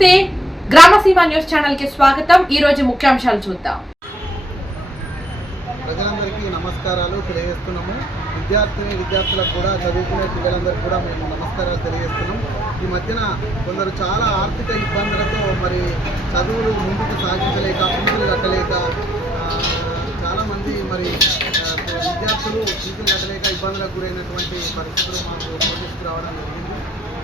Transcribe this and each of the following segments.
నమస్తే. గ్రామసీమ న్యూస్ ఛానల్కి స్వాగతం. ఈ రోజు ముఖ్యాంశాలు చూద్దాం. ప్రజలందరికీ నమస్కారాలు తెలియజేస్తున్నాము. విద్యార్థిని విద్యార్థులకు కూడా చదువుకునే పిల్లలందరికీ కూడా మేము నమస్కారాలు తెలియజేస్తున్నాం. ఈ మధ్యన కొందరు చాలా ఆర్థిక ఇబ్బందులతో మరి చదువులు ముందుకు సాగించలేక ఫీజులు కట్టలేక చాలామంది మరి విద్యార్థులు ఫీజులు కట్టలేక ఇబ్బందులకు గురైనటువంటి పరిస్థితులు మాకు నోటీసుకు రావడం జరిగింది.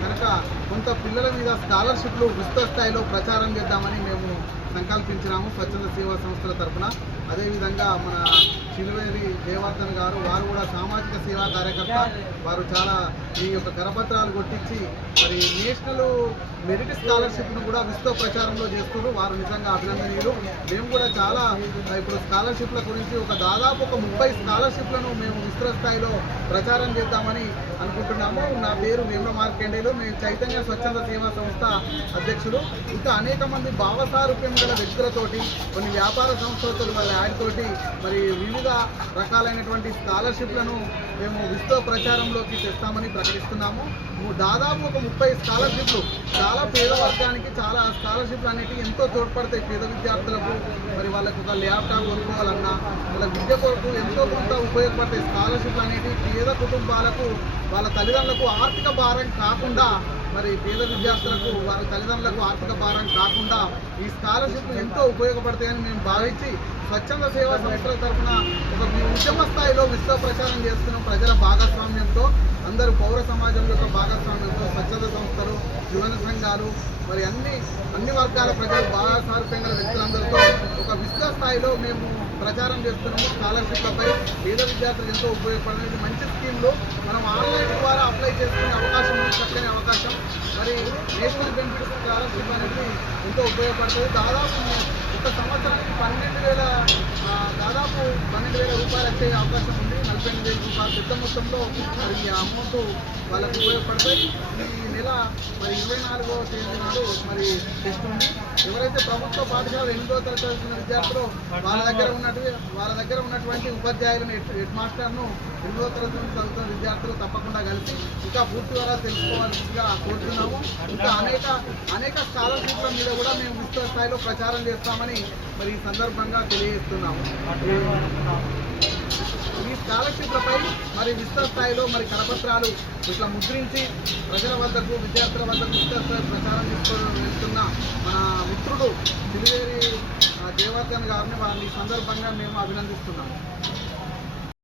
కనుక కొంత పిల్లల మీద స్కాలర్షిప్లు విస్తృత స్థాయిలో ప్రచారం చేద్దామని మేము సంకల్పించినాము స్వచ్ఛంద సేవా సంస్థల తరఫున అదేవిధంగా మన చిలువేరి దేవర్ధన్ గారు వారు కూడా సామాజిక సేవా కార్యకర్త. వారు చాలా ఈ యొక్క కరపత్రాలు కొట్టించి మరి నేషనల్ మెరిట్ స్కాలర్షిప్ను కూడా విస్తృత ప్రచారంలో చేస్తున్నారు. వారు నిజంగా అభినందనీయులు. మేము కూడా చాలా ఇప్పుడు స్కాలర్షిప్ల గురించి ఒక దాదాపు ఒక ముప్పై స్కాలర్షిప్లను మేము విస్తృత స్థాయిలో ప్రచారం చేద్దామని అనుకుంటున్నాము. నా పేరు వేమ మార్కండేలు మేము చైతన్య స్వచ్ఛంద సేవా సంస్థ అధ్యక్షులు. ఇంకా అనేక మంది భావసారూప్యం గల వ్యక్తులతోటి కొన్ని వ్యాపార సంస్థలతో వాళ్ళ యాడ్తోటి మరి వివిధ రకాల రకాలైనటువంటి స్కాలర్షిప్లను మేము విస్తృత ప్రచారంలోకి తెస్తామని ప్రకటిస్తున్నాము. దాదాపు ఒక ముప్పై స్కాలర్షిప్లు చాలా పేద వర్గానికి చాలా స్కాలర్షిప్లు అనేవి ఎంతో తోడ్పడతాయి. పేద విద్యార్థులకు మరి వాళ్ళకు ఒక ల్యాప్టాప్ కొనుక్కోవాలన్నా వాళ్ళ విద్య కొరకు ఎంతో కొంత ఉపయోగపడతాయి. స్కాలర్షిప్లు అనేవి పేద కుటుంబాలకు వాళ్ళ తల్లిదండ్రులకు ఆర్థిక భారం కాకుండా మరి పేద విద్యార్థులకు వారి తల్లిదండ్రులకు ఆర్థిక భారం కాకుండా ఈ స్కాలర్షిప్ ఎంతో ఉపయోగపడతాయని మేము భావించి స్వచ్ఛంద సేవా సంస్థల తరఫున ఒక ఉద్యమ స్థాయిలో విశ్వ ప్రచారం చేస్తున్నాం ప్రజల భాగస్వామ్యంతో అందరూ పౌర సమాజం యొక్క భాగస్వామ్యంతో స్వచ్ఛంద సంస్థలు యువన సంఘాలు మరి అన్ని అన్ని వర్గాల ప్రజలు భాగస్వామ్యంగల వ్యక్తులందరితో ఒక విశ్వ స్థాయిలో మేము ప్రచారం చేస్తున్నాము. స్కాలర్షిప్లపై పేద విద్యార్థులు ఎంతో ఉపయోగపడినది మంచి స్కీమ్లు మనం ఆన్లైన్ ద్వారా నేషనల్ బెనిఫిట్ స్కాలర్షిప్ అనేది ఎంతో ఉపయోగపడుతుంది దాదాపు ఒక సంవత్సరానికి పన్నెండు వేల దాదాపు పన్నెండు వేల రూపాయలు వచ్చే అవకాశం ఉంది. నలభై ఎనిమిది వేల రూపాయలు పెద్ద మొత్తంలో. మరి ఈ అమౌంట్ వాళ్ళకి ఉపయోగపడతాయి. ఈ నెల ఇరవై నాలుగో తేదీ నాడు మరి టెస్ట్ ఉంది. ఎవరైతే ప్రభుత్వ పాఠశాల ఎనిమిదో తరగతి విద్యార్థులు వాళ్ళ దగ్గర ఉన్నట్టు వాళ్ళ దగ్గర ఉన్నటువంటి ఉపాధ్యాయులను హెడ్ హెడ్ మాస్టర్ను ఎనిమిదో తరగతి నుంచి చదువుతున్న విద్యార్థులు తప్పకుండా కలిసి ఇంకా పూర్తి వివరాలు తెలుసుకోవాల్సిందిగా కోరుతున్నాము. ఇంకా అనేక అనేక స్కాలర్షిప్ల మీద కూడా మేము విస్తృత స్థాయిలో ప్రచారం చేస్తామని మరి ఈ సందర్భంగా తెలియజేస్తున్నాము. ఈ స్కాలర్షిప్లపై మరి విస్తృత స్థాయిలో మరి కరపత్రాలు ఇట్లా ముద్రించి ప్రజల వద్దకు విద్యార్థుల వద్దకు విస్తృత స్థాయి ప్రచారం తీసుకొని మన మిత్రుడు సిరివేరి దేవర్ధన్ గారిని వారిని ఈ సందర్భంగా మేము అభినందిస్తున్నాము.